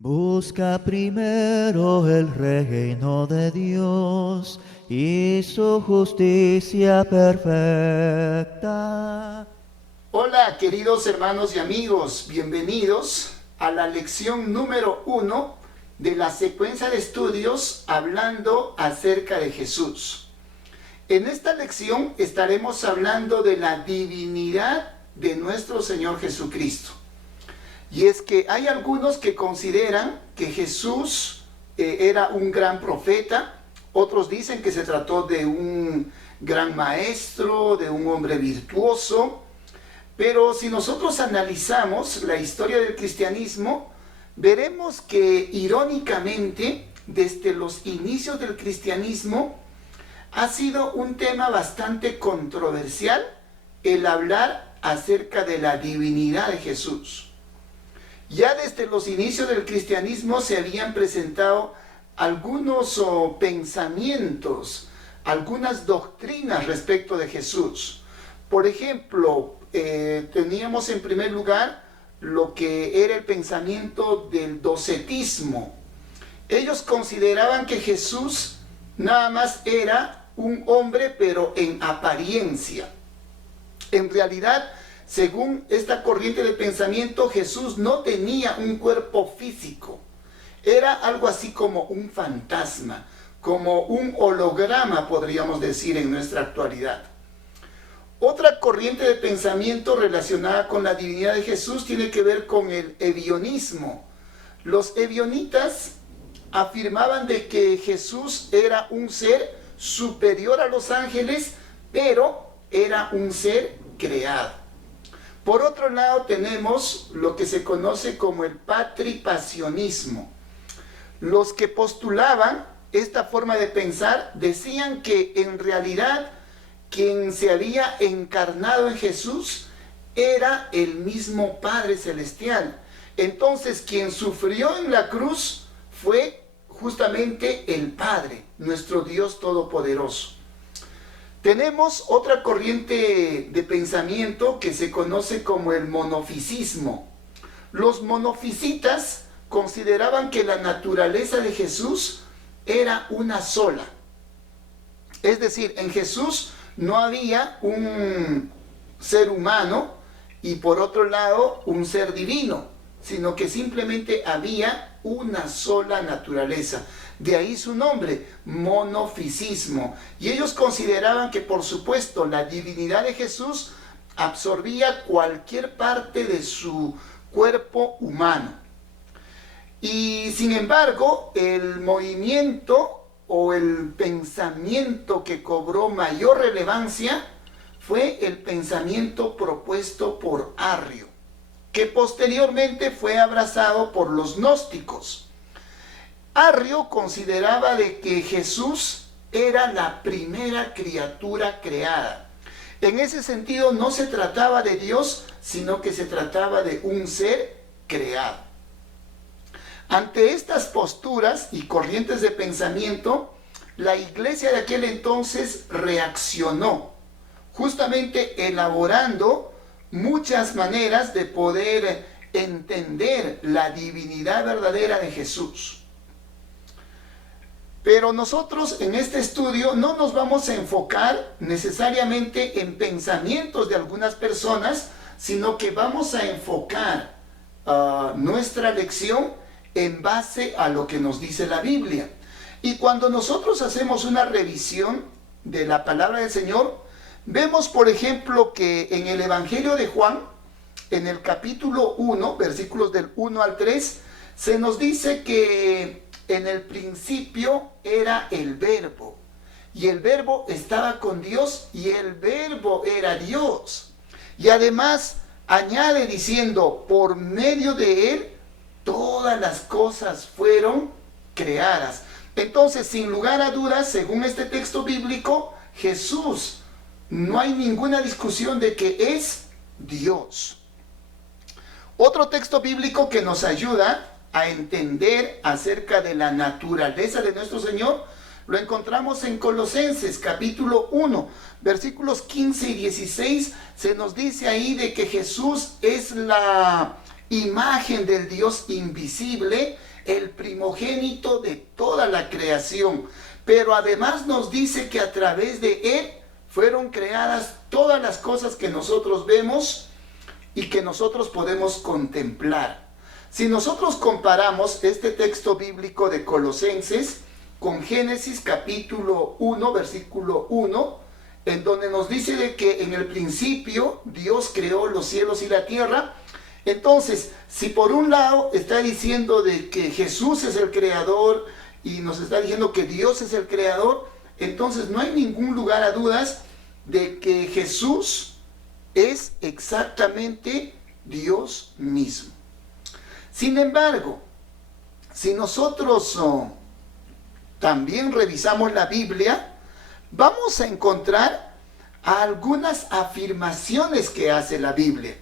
Busca primero el reino de Dios y su justicia perfecta. Hola, queridos hermanos y amigos, bienvenidos a la lección número 1 de la secuencia de estudios hablando acerca de Jesús. En esta lección estaremos hablando de la divinidad de nuestro Señor Jesucristo. Y es que hay algunos que consideran que Jesús era un gran profeta, otros dicen que se trató de un gran maestro, de un hombre virtuoso. Pero si nosotros analizamos la historia del cristianismo, veremos que irónicamente, desde los inicios del cristianismo, ha sido un tema bastante controversial el hablar acerca de la divinidad de Jesús. Ya desde los inicios del cristianismo se habían presentado algunos pensamientos, algunas doctrinas respecto de Jesús. Por ejemplo, teníamos en primer lugar lo que era el pensamiento del docetismo. Ellos consideraban que Jesús nada más era un hombre, pero en apariencia. En realidad, según esta corriente de pensamiento, Jesús no tenía un cuerpo físico. Era algo así como un fantasma, como un holograma, podríamos decir en nuestra actualidad. Otra corriente de pensamiento relacionada con la divinidad de Jesús tiene que ver con el evionismo. Los evionitas afirmaban de que Jesús era un ser superior a los ángeles, pero era un ser creado. Por otro lado tenemos lo que se conoce como el patripasionismo. Los que postulaban esta forma de pensar decían que en realidad quien se había encarnado en Jesús era el mismo Padre Celestial. Entonces quien sufrió en la cruz fue justamente el Padre, nuestro Dios Todopoderoso. Tenemos otra corriente de pensamiento que se conoce como el monofisismo. Los monofisitas consideraban que la naturaleza de Jesús era una sola. Es decir, en Jesús no había un ser humano y por otro lado un ser divino, sino que simplemente había una sola naturaleza. De ahí su nombre, monofisismo. Y ellos consideraban que, por supuesto, la divinidad de Jesús absorbía cualquier parte de su cuerpo humano. Y sin embargo, el movimiento o el pensamiento que cobró mayor relevancia fue el pensamiento propuesto por Arrio, que posteriormente fue abrazado por los gnósticos. Arrio consideraba de que Jesús era la primera criatura creada. En ese sentido no se trataba de Dios, sino que se trataba de un ser creado. Ante estas posturas y corrientes de pensamiento, la iglesia de aquel entonces reaccionó, justamente elaborando muchas maneras de poder entender la divinidad verdadera de Jesús. Pero nosotros en este estudio no nos vamos a enfocar necesariamente en pensamientos de algunas personas, sino que vamos a enfocar nuestra lección en base a lo que nos dice la Biblia. Y cuando nosotros hacemos una revisión de la palabra del Señor, vemos por ejemplo que en el Evangelio de Juan, en el capítulo 1, versículos del 1 al 3, se nos dice que en el principio era el Verbo, y el Verbo estaba con Dios, y el Verbo era Dios. Y además añade diciendo, por medio de él, todas las cosas fueron creadas. Entonces, sin lugar a dudas, según este texto bíblico, Jesús, no hay ninguna discusión de que es Dios. Otro texto bíblico que nos ayuda a entender acerca de la naturaleza de nuestro Señor, lo encontramos en Colosenses capítulo 1, versículos 15 y 16, se nos dice ahí de que Jesús es imagen del Dios invisible, el primogénito de toda la creación. Pero además nos dice que a través de Él fueron creadas todas las cosas que nosotros vemos y que nosotros podemos contemplar. Si nosotros comparamos este texto bíblico de Colosenses con Génesis capítulo 1, versículo 1, en donde nos dice de que en el principio Dios creó los cielos y la tierra. Entonces, si por un lado está diciendo de que Jesús es el creador y nos está diciendo que Dios es el creador, entonces no hay ningún lugar a dudas de que Jesús es exactamente Dios mismo. Sin embargo, si nosotros también revisamos la Biblia, vamos a encontrar algunas afirmaciones que hace la Biblia.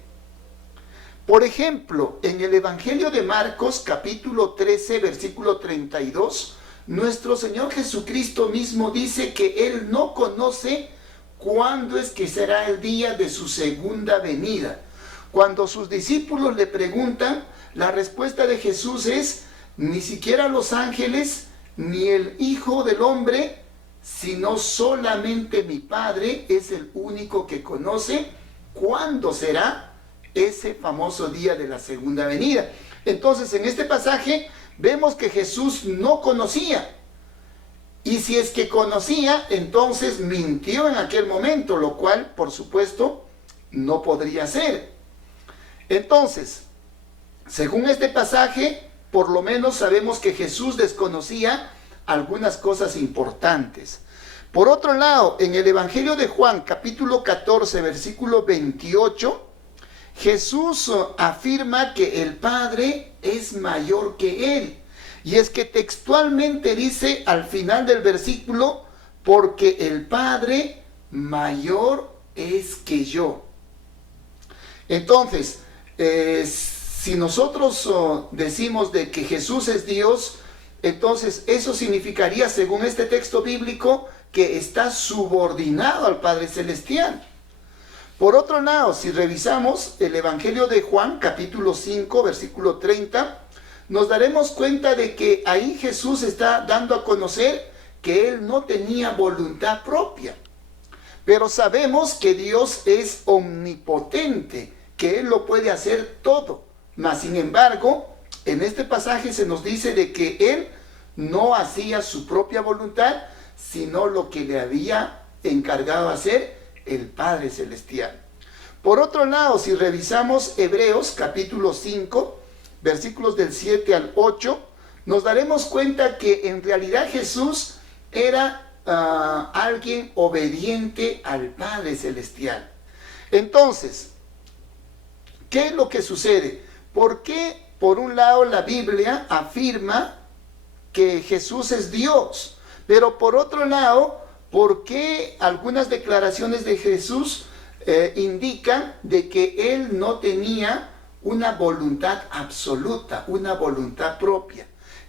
Por ejemplo, en el Evangelio de Marcos, capítulo 13, versículo 32, nuestro Señor Jesucristo mismo dice que Él no conoce cuándo es que será el día de su segunda venida. Cuando sus discípulos le preguntan, la respuesta de Jesús es: ni siquiera los ángeles, ni el Hijo del Hombre, sino solamente mi Padre es el único que conoce cuándo será ese famoso día de la segunda venida. Entonces, en este pasaje vemos que Jesús no conocía. Y si es que conocía, entonces mintió en aquel momento, lo cual, por supuesto, no podría ser. Entonces, según este pasaje, por lo menos sabemos que Jesús desconocía algunas cosas importantes. Por otro lado, en el Evangelio de Juan, capítulo 14, versículo 28, Jesús afirma que el Padre es mayor que Él. Y es que textualmente dice al final del versículo: porque el Padre mayor es que yo. Entonces, si nosotros decimos de que Jesús es Dios, entonces eso significaría, según este texto bíblico, que está subordinado al Padre Celestial. Por otro lado, si revisamos el Evangelio de Juan, capítulo 5, versículo 30, nos daremos cuenta de que ahí Jesús está dando a conocer que Él no tenía voluntad propia. Pero sabemos que Dios es omnipotente, que Él lo puede hacer todo. Mas, sin embargo, en este pasaje se nos dice de que Él no hacía su propia voluntad, sino lo que le había encargado hacer el Padre Celestial. Por otro lado, si revisamos Hebreos capítulo 5, versículos del 7 al 8, nos daremos cuenta que en realidad Jesús era alguien obediente al Padre Celestial. Entonces, ¿qué es lo que sucede? ¿Por qué, por un lado, la Biblia afirma que Jesús es Dios? Pero por otro lado, ¿por qué algunas declaraciones de Jesús indican de que Él no tenía una voluntad absoluta, una voluntad propia?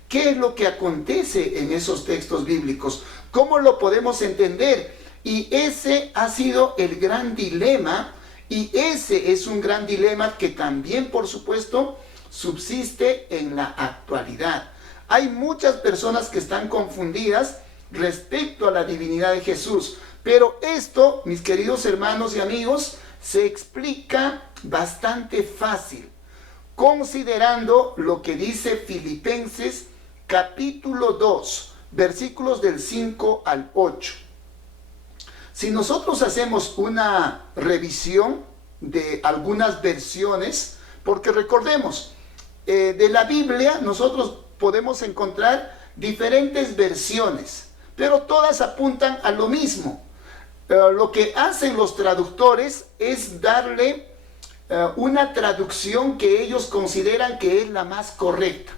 ¿Qué es lo que acontece en esos textos bíblicos? ¿Cómo lo podemos entender? Y ese ha sido el gran dilema, y ese es un gran dilema que también, por supuesto, subsiste en la actualidad. Hay muchas personas que están confundidas respecto a la divinidad de Jesús, pero esto, mis queridos hermanos y amigos, se explica bastante fácil, considerando lo que dice Filipenses capítulo 2, versículos del 5 al 8. Si nosotros hacemos una revisión de algunas versiones, porque recordemos, de la Biblia nosotros podemos encontrar diferentes versiones, pero todas apuntan a lo mismo. Lo que hacen los traductores es darle una traducción que ellos consideran que es la más correcta.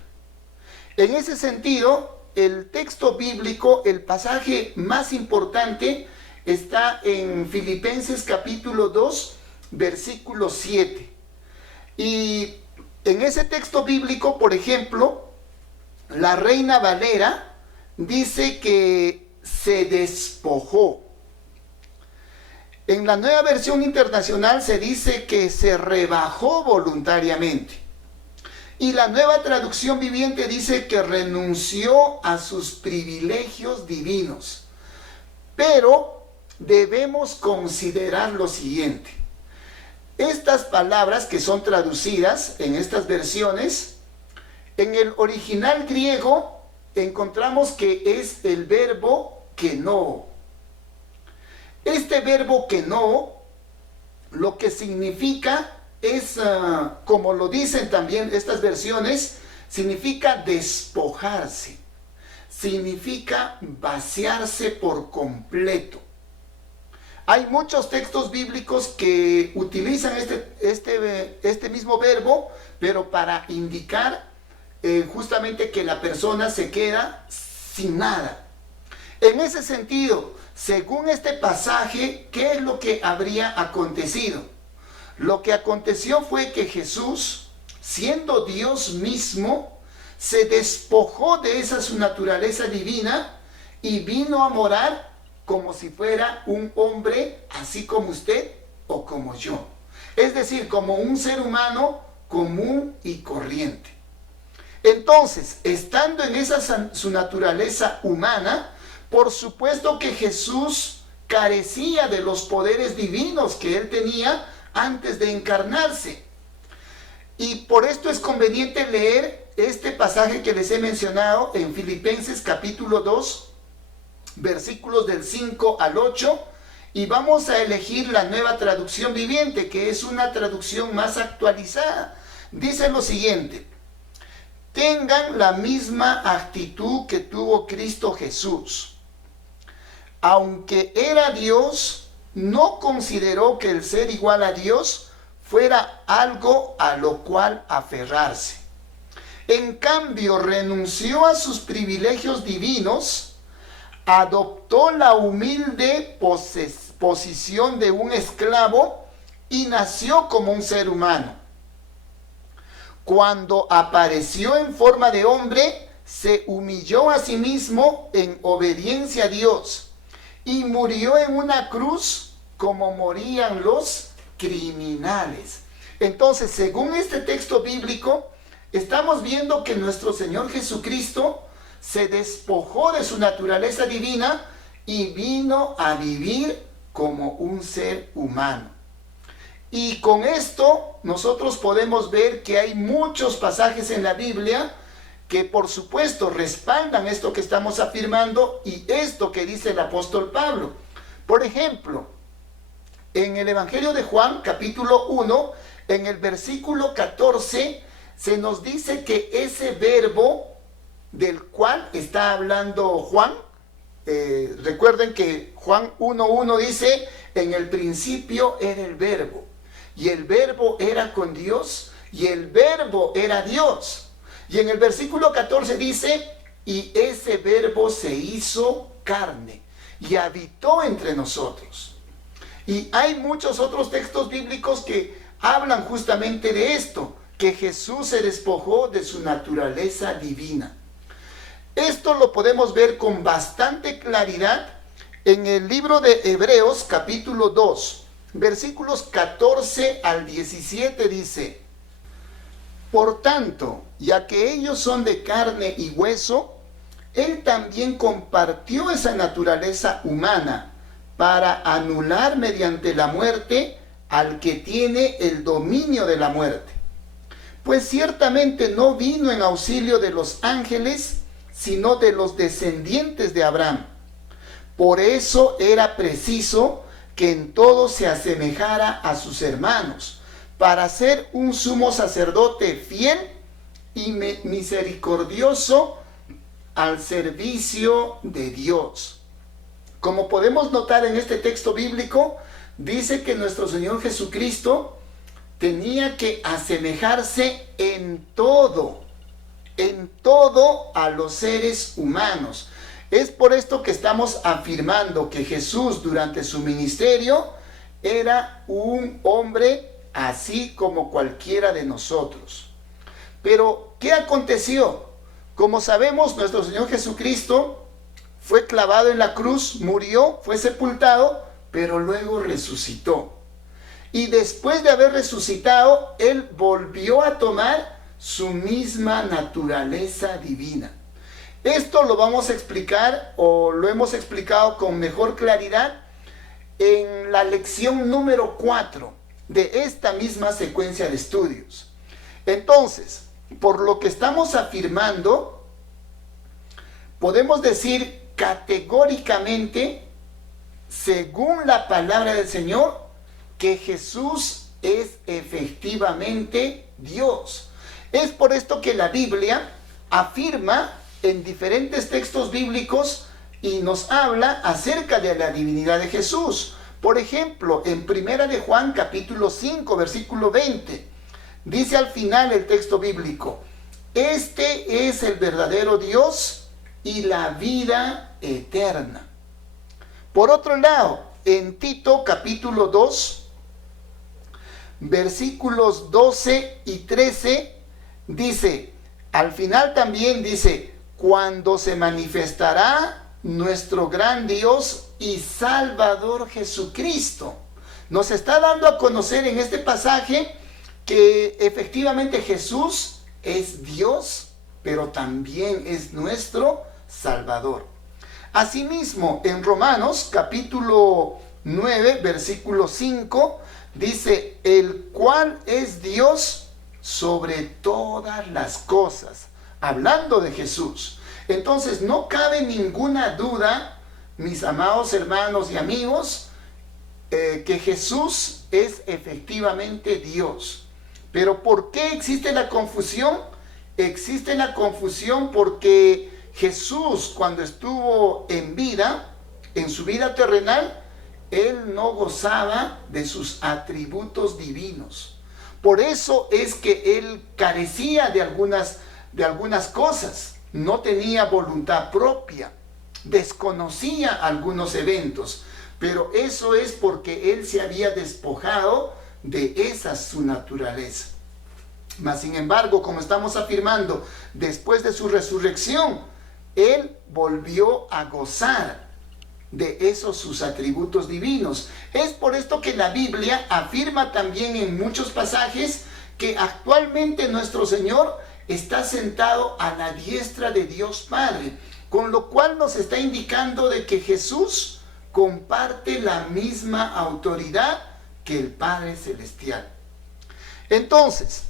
En ese sentido, el texto bíblico, el pasaje más importante, está en Filipenses capítulo 2, versículo 7. Y en ese texto bíblico, por ejemplo, la Reina Valera dice que se despojó. En la Nueva Versión Internacional se dice que se rebajó voluntariamente. Y la Nueva Traducción Viviente dice que renunció a sus privilegios divinos. Pero debemos considerar lo siguiente. Estas palabras que son traducidas en estas versiones, en el original griego encontramos que es el verbo kenoo. Este verbo kenoo, lo que significa es, como lo dicen también estas versiones, significa despojarse, significa vaciarse por completo. Hay muchos textos bíblicos que utilizan este mismo verbo, pero para indicar justamente que la persona se queda sin nada. En ese sentido, según este pasaje, ¿qué es lo que habría acontecido? Lo que aconteció fue que Jesús, siendo Dios mismo, se despojó de esa su naturaleza divina y vino a morar como si fuera un hombre, así como usted o como yo. Es decir, como un ser humano común y corriente. Entonces, estando en esa su naturaleza humana, por supuesto que Jesús carecía de los poderes divinos que él tenía antes de encarnarse. Y por esto es conveniente leer este pasaje que les he mencionado en Filipenses capítulo 2, versículos del 5 al 8, y vamos a elegir la Nueva Traducción Viviente, que es una traducción más actualizada. Dice lo siguiente: tengan la misma actitud que tuvo Cristo Jesús. Aunque era Dios, no consideró que el ser igual a Dios fuera algo a lo cual aferrarse. En cambio, renunció a sus privilegios divinos, adoptó la humilde posición de un esclavo y nació como un ser humano. Cuando apareció en forma de hombre, se humilló a sí mismo en obediencia a Dios y murió en una cruz como morían los criminales. Entonces, según este texto bíblico, estamos viendo que nuestro Señor Jesucristo se despojó de su naturaleza divina y vino a vivir como un ser humano. Y con esto nosotros podemos ver que hay muchos pasajes en la Biblia que por supuesto respaldan esto que estamos afirmando y esto que dice el apóstol Pablo. Por ejemplo, en el Evangelio de Juan, capítulo 1, en el versículo 14, se nos dice que ese verbo del cual está hablando Juan, recuerden que Juan 1.1 dice, en el principio era el verbo, y el verbo era con Dios, y el verbo era Dios. Y en el versículo 14 dice, y ese verbo se hizo carne, y habitó entre nosotros. Y hay muchos otros textos bíblicos que hablan justamente de esto, que Jesús se despojó de su naturaleza divina. Esto lo podemos ver con bastante claridad en el libro de Hebreos capítulo 2, versículos 14 al 17 dice: por tanto, ya que ellos son de carne y hueso, él también compartió esa naturaleza humana para anular mediante la muerte al que tiene el dominio de la muerte. Pues ciertamente no vino en auxilio de los ángeles, sino de los descendientes de Abraham. Por eso era preciso que en todo se asemejara a sus hermanos, para ser un sumo sacerdote fiel y misericordioso al servicio de Dios. Como podemos notar en este texto bíblico, dice que nuestro Señor Jesucristo tenía que asemejarse en todo a los seres humanos. Es por esto que estamos afirmando que Jesús durante su ministerio era un hombre así como cualquiera de nosotros. Pero, ¿qué aconteció? Como sabemos, nuestro Señor Jesucristo fue clavado en la cruz, murió, fue sepultado, pero luego resucitó. Y después de haber resucitado, Él volvió a tomar su misma naturaleza divina. Esto lo vamos a explicar, o lo hemos explicado con mejor claridad en la lección número 4 de esta misma secuencia de estudios. Entonces, por lo que estamos afirmando, podemos decir categóricamente, según la palabra del Señor, que Jesús es efectivamente Dios. Es por esto que la Biblia afirma en diferentes textos bíblicos y nos habla acerca de la divinidad de Jesús. Por ejemplo, en Primera de Juan capítulo 5, versículo 20, dice al final el texto bíblico: este es el verdadero Dios y la vida eterna. Por otro lado, en Tito capítulo 2, versículos 12 y 13, dice, al final también dice: cuando se manifestará nuestro gran Dios y Salvador Jesucristo. Nos está dando a conocer en este pasaje que efectivamente Jesús es Dios, pero también es nuestro Salvador. Asimismo, en Romanos capítulo 9, versículo 5, dice: el cual es Dios sobre todas las cosas, hablando de Jesús. Entonces no cabe ninguna duda, mis amados hermanos y amigos, que Jesús es efectivamente Dios. Pero ¿por qué existe la confusión? Existe la confusión porque Jesús, cuando estuvo en vida, en su vida terrenal, Él no gozaba de sus atributos divinos. Por eso es que Él carecía de algunas cosas. No tenía voluntad propia, desconocía algunos eventos, pero eso es porque Él se había despojado de esa su naturaleza. Mas sin embargo, como estamos afirmando, después de su resurrección, Él volvió a gozar de esos sus atributos divinos. Es por esto que la Biblia afirma también en muchos pasajes que actualmente nuestro Señor está sentado a la diestra de Dios Padre, con lo cual nos está indicando de que Jesús comparte la misma autoridad que el Padre Celestial. Entonces,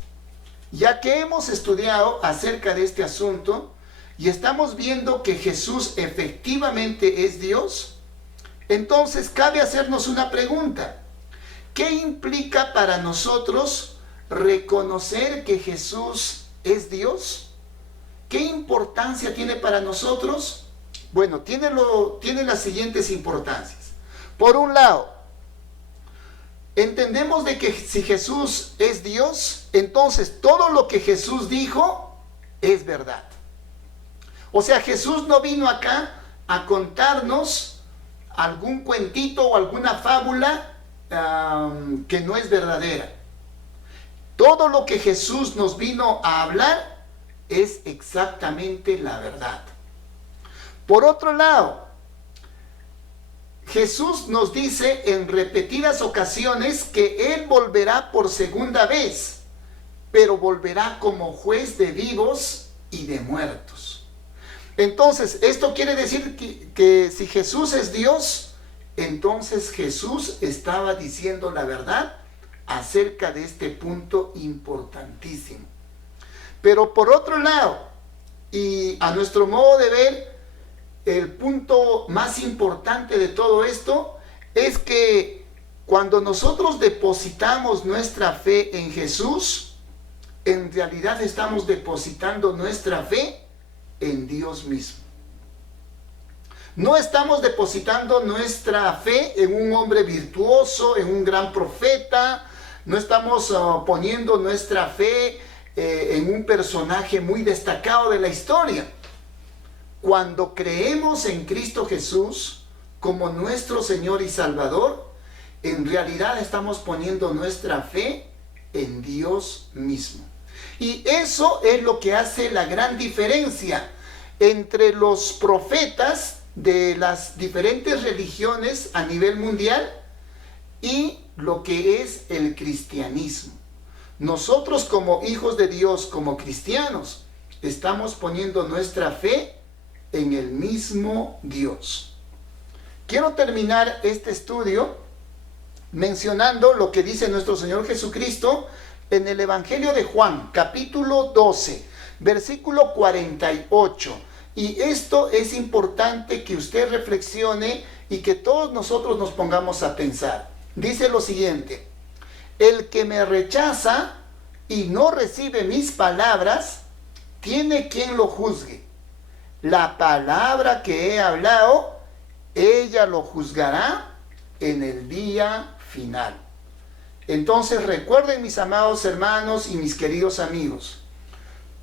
ya que hemos estudiado acerca de este asunto y estamos viendo que Jesús efectivamente es Dios, entonces cabe hacernos una pregunta: ¿qué implica para nosotros reconocer que Jesús es Dios? ¿Qué importancia tiene para nosotros? Bueno, tiene las siguientes importancias. Por un lado, entendemos de que si Jesús es Dios, entonces todo lo que Jesús dijo es verdad. O sea, Jesús no vino acá a contarnos algún cuentito o alguna fábula que no es verdadera. Todo lo que Jesús nos vino a hablar es exactamente la verdad. Por otro lado, Jesús nos dice en repetidas ocasiones que Él volverá por segunda vez, pero volverá como juez de vivos y de muertos. Entonces, esto quiere decir que si Jesús es Dios, entonces Jesús estaba diciendo la verdad acerca de este punto importantísimo. Pero por otro lado, y a nuestro modo de ver, el punto más importante de todo esto es que cuando nosotros depositamos nuestra fe en Jesús, en realidad estamos depositando nuestra fe en Dios mismo. No estamos depositando nuestra fe en un hombre virtuoso, en un gran profeta. No estamos poniendo nuestra fe en un personaje muy destacado de la historia. Cuando creemos en Cristo Jesús como nuestro Señor y Salvador, en realidad estamos poniendo nuestra fe en Dios mismo. Y eso es lo que hace la gran diferencia entre los profetas de las diferentes religiones a nivel mundial y lo que es el cristianismo. Nosotros como hijos de Dios, como cristianos, estamos poniendo nuestra fe en el mismo Dios. Quiero terminar este estudio mencionando lo que dice nuestro Señor Jesucristo en el Evangelio de Juan, capítulo 12, versículo 48. Y esto es importante que usted reflexione y que todos nosotros nos pongamos a pensar. Dice lo siguiente: el que me rechaza y no recibe mis palabras, tiene quien lo juzgue. La palabra que he hablado, ella lo juzgará en el día final. Entonces recuerden, mis amados hermanos y mis queridos amigos,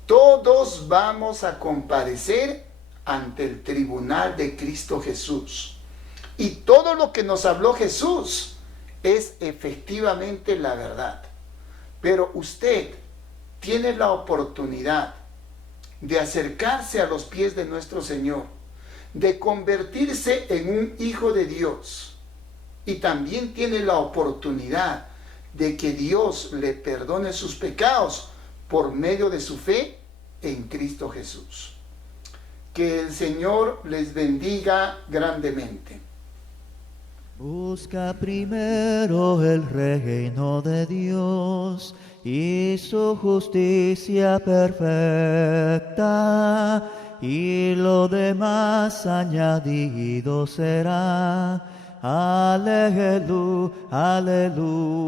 todos vamos a comparecer ante el tribunal de Cristo Jesús. Y todo lo que nos habló Jesús es efectivamente la verdad. Pero usted tiene la oportunidad de acercarse a los pies de nuestro Señor, de convertirse en un hijo de Dios. Y también tiene la oportunidad de que Dios le perdone sus pecados por medio de su fe en Cristo Jesús. Que el Señor les bendiga grandemente. Busca primero el reino de Dios y su justicia perfecta, y lo demás añadido será. Aleluya, aleluya.